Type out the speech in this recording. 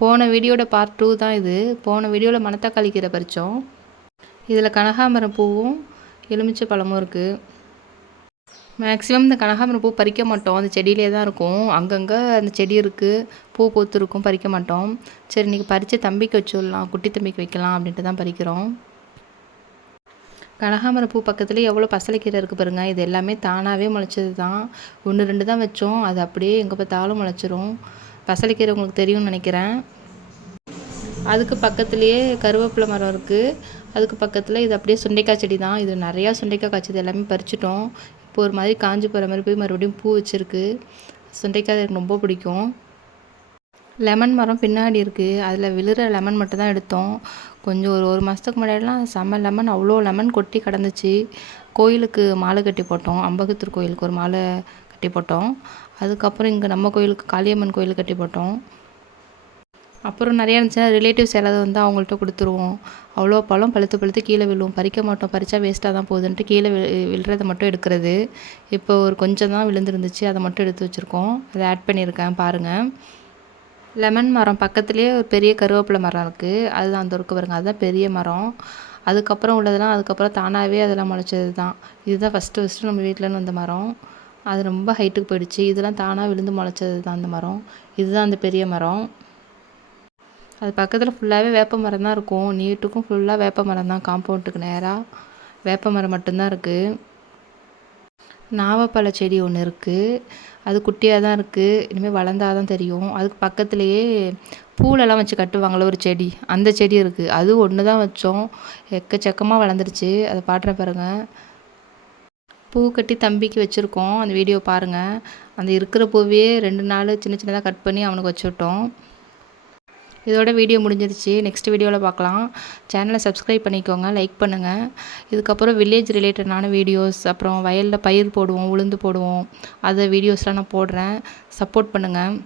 போன வீடியோட பார்ட் 2 தான் இது. போன வீடியோவில் மணத்தக்காளி கீரை பறித்தோம். இதில் கனகாம்பரம் பூவும் எலுமிச்சை பழமும் இருக்குது. மேக்ஸிமம் இந்த கனகாம்பரம் பூ பறிக்க மாட்டோம், அந்த செடியிலே தான் இருக்கும். அங்கங்கே அந்த செடி இருக்குது, பூ பூத்து இருக்கும், பறிக்க மாட்டோம். சரி இன்றைக்கி பறித்து தம்பிக்கு வச்சுடலாம், குட்டி தம்பிக்கு வைக்கலாம் அப்படின்ட்டு தான் பறிக்கிறோம். கனகாம்பரம் பூ பக்கத்துலேயே எவ்வளோ பசலைக்கீரை இருக்குது பாருங்கள். இது எல்லாமே தானாகவே முளைச்சது தான். 1 2 தான் வச்சோம், அது அப்படியே எங்கே பார்த்தாலும் முளைச்சிரும். பசலைக்கீரை உங்களுக்கு தெரியும்னு நினைக்கிறேன். அதுக்கு பக்கத்துலேயே கருவேப்பிலை மரம் இருக்குது. அதுக்கு பக்கத்தில் இது அப்படியே சுண்டைக்காய் செடி தான். இது நிறையா சுண்டைக்காய் காய்ச்சது, எல்லாமே பறிச்சிட்டோம். இப்போ ஒரு மாதிரி காஞ்சி போகிற மாதிரி போய் மறுபடியும் பூ வச்சுருக்கு. சுண்டைக்காய் எனக்கு ரொம்ப பிடிக்கும். லெமன் மரம் பின்னாடி இருக்குது. அதில் விழுற லெமன் மட்டும் தான் எடுத்தோம். கொஞ்சம் ஒரு மாதத்துக்கு முன்னாடிலாம் செம்ம லெமன், அவ்வளோ லெமன் கொட்டி கிடந்துச்சு. கோயிலுக்கு மாலை கட்டி போட்டோம், அம்பகத்தூர் கோயிலுக்கு ஒரு மாலை கட்டி போட்டோம். அதுக்கப்புறம் இங்கே நம்ம கோயிலுக்கு காளியம்மன் கோயிலுக்கு கட்டி போட்டோம். அப்புறம் நிறையா இருந்துச்சுன்னா ரிலேட்டிவ்ஸ் யாராவது வந்து அவங்கள்ட்ட கொடுத்துருவோம். அவ்வளோ பழம் பழுத்து கீழே விழுவும், பறிக்க மாட்டோம். பறித்தா வேஸ்ட்டாக தான் போகுதுன்ட்டு கீழே விழுறதை மட்டும் எடுக்கிறது. இப்போ ஒரு கொஞ்சம் தான் விழுந்துருந்துச்சு, அதை மட்டும் எடுத்து வச்சுருக்கோம். அதை ஆட் பண்ணியிருக்கேன் பாருங்கள். லெமன் மரம் பக்கத்துலேயே ஒரு பெரிய கருவேப்பிலை மரம் இருக்குது. அதுதான் அந்த இருக்கு பாருங்க, அதுதான் பெரிய மரம். அதுக்கப்புறம் உள்ளதெல்லாம் அதுக்கப்புறம் தானாகவே அதெல்லாம் முளைச்சது தான். இதுதான் ஃபஸ்ட்டு நம்ம வீட்டிலன்னு வந்த மரம். அது ரொம்ப ஹைட்டுக்கு போயிடுச்சு. இதெல்லாம் தானாக விழுந்து முளைச்சது தான் அந்த மரம். இதுதான் அந்த பெரிய மரம். அது பக்கத்தில் ஃபுல்லாகவே வேப்ப மரம் தான் இருக்கும். நீட்டுக்கும் ஃபுல்லாக வேப்ப மரம் தான். காம்பவுண்டுக்கு நேராக வேப்ப மரம் மட்டும்தான் இருக்குது. நாவப்பழ செடி ஒன்று இருக்குது. அது குட்டியாக தான் இருக்குது, இனிமேல் வளர்ந்தால் தான் தெரியும். அதுக்கு பக்கத்துலேயே பூலெல்லாம் வச்சு கட்டுவாங்களே ஒரு செடி, அந்த செடி இருக்குது. அது ஒன்று தான் வச்சோம், எக்கச்சக்கமாக வளர்ந்துருச்சு. அதை பாட்டுறேன் பாருங்கள். பூ கட்டி தம்பிக்கு வச்சுருக்கோம், அந்த வீடியோ பாருங்கள். அந்த இருக்கிற பூவே 2 நாள் சின்ன சின்னதாக கட் பண்ணி அவனுக்கு வச்சுவிட்டோம். இதோட வீடியோ முடிஞ்சிருச்சு. நெக்ஸ்ட் வீடியோவில் பார்க்கலாம். சேனலை சப்ஸ்கிரைப் பண்ணிக்கோங்க, லைக் பண்ணுங்கள். இதுக்கப்புறம் வில்லேஜ் ரிலேட்டடான வீடியோஸ், அப்புறம் வயலில் பயிர் போடுவோம், உளுந்து போடுவோம், அதை வீடியோஸ்லாம் நான் போடுறேன். சப்போர்ட் பண்ணுங்கள்.